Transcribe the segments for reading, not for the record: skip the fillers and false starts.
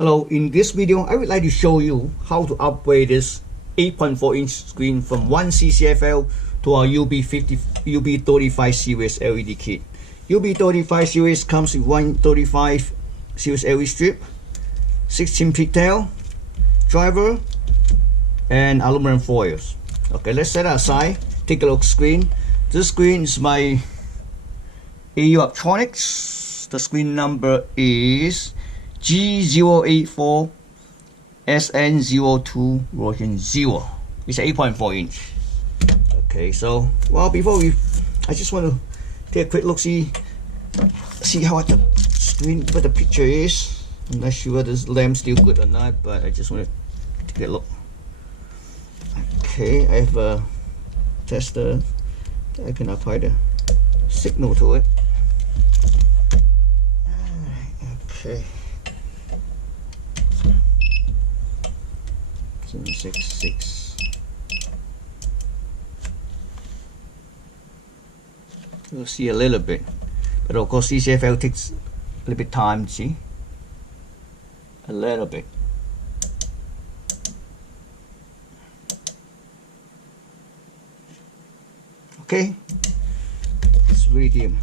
Hello, in this video I would like to show you how to upgrade this 8.4-inch screen from one CCFL to our UB35 series LED kit. UB35 series comes with 135 series LED strip, 16 pigtail, driver, and aluminum foils. Okay, let's set that aside. Take a look screen. This screen is my AU Optronics. The screen number is G084SN02-V0. It's 8.4-inch. Okay, so before I just want to take a quick look, see how the screen, what the picture is. I'm not sure this lamp still good or not, but I just want to take a look. Okay, I have a tester. I can apply the signal to it. Okay. 766. You'll see a little bit, but of course CCFL takes a little bit time. See, a little bit. Okay, it's really dim.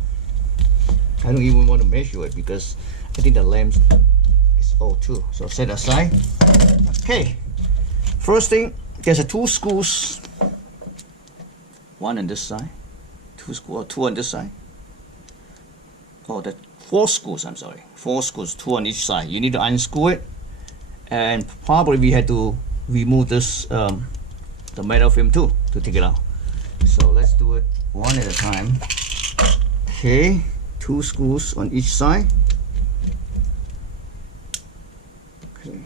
I don't even want to measure it because I think the lamp is old too. So set aside. Okay, first thing, there's two screws. One on this side, two on this side. Oh, that 4 screws. I'm sorry, 4 screws, 2 on each side. You need to unscrew it, and probably we had to remove this the metal film too to take it out. So let's do it one at a time. Okay, 2 screws on each side. Okay.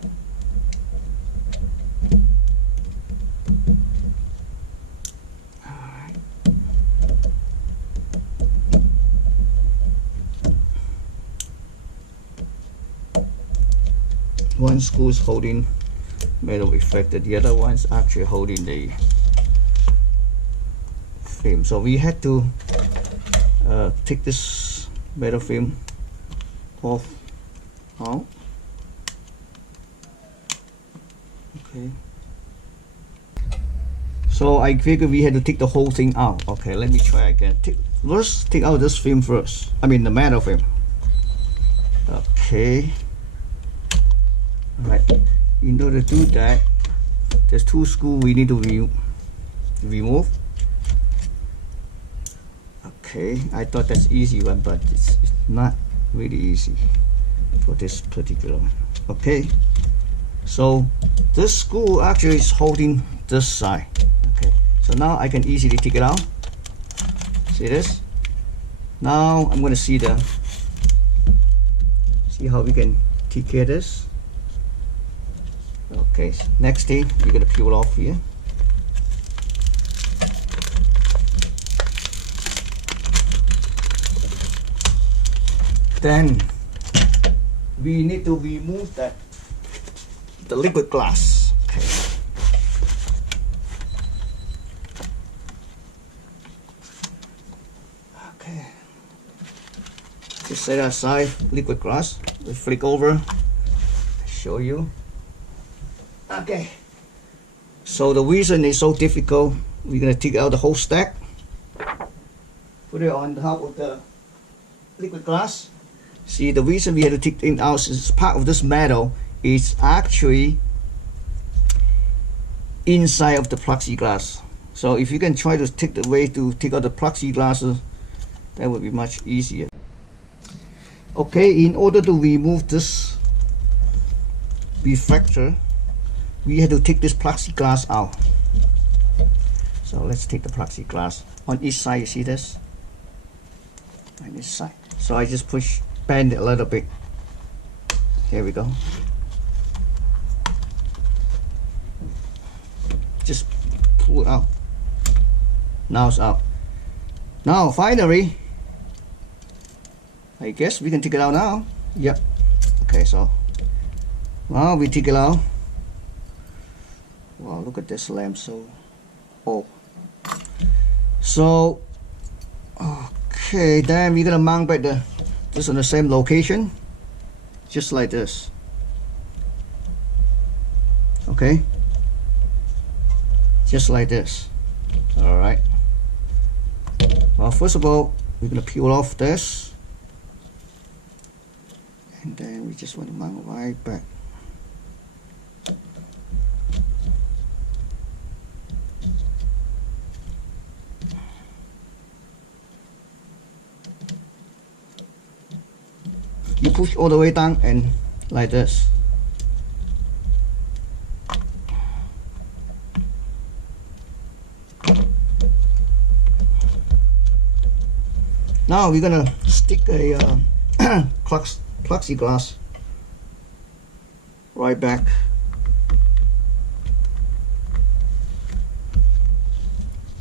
Alright. One screw is holding metal reflector, the other one's actually holding the film. So we had to take this metal film off out. Okay, so I figured we had to take the whole thing out. Okay, let me try again. Let's take out this film first, I mean the metal film. Okay, alright, in order to do that, there's 2 screws we need to remove. Okay, I thought that's easy one, but it's not really easy for this particular one. Okay, so this screw actually is holding this side. Okay, so now I can easily take it out. See this? Now I'm going to see how we can take care of this. Okay, next thing we're going to peel off here. Then we need to remove the liquid glass. Okay. Okay. Just set aside liquid glass. We flick over. Show you. Okay. So the reason it's so difficult, we're gonna take out the whole stack. Put it on top of the liquid glass. See, the reason we had to take it out is part of this metal is actually inside of the plexiglass. So if you can try to take the way to take out the plexiglass, that would be much easier. Okay, in order to remove this reflector, we had to take this plexiglass out. So let's take the plexiglass on each side. You see this? On each side. So I just bend it a little bit. Here we go. Just pull it out. Now it's out. Now finally, I guess we can take it out now. Yep. Okay, so now we take it out. Wow, look at this lamp. So okay, then we're gonna mount back this on the same location, just like this. Okay, just like this. All right, well, first of all, we're going to peel off this, and then we just want to mount right back. You push all the way down and like this. Now we're gonna stick a plexiglass right back.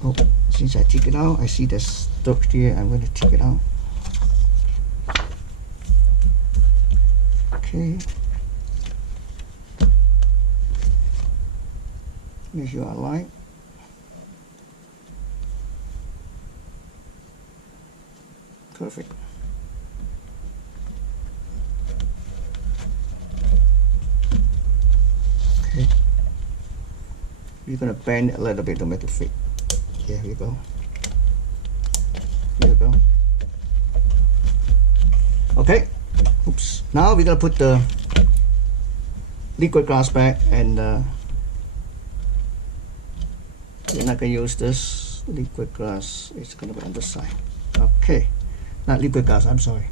Oh, since I take it out, I see there's stuck here. I'm gonna take it out. Okay. Make sure I align. Perfect. Okay. We're gonna bend a little bit to make it fit. Here we go. Here we go. Okay. Oops. Now we're gonna put the liquid glass back, and we're not gonna use this liquid glass. It's gonna be on the side. Okay. Not liquid glass, I'm sorry.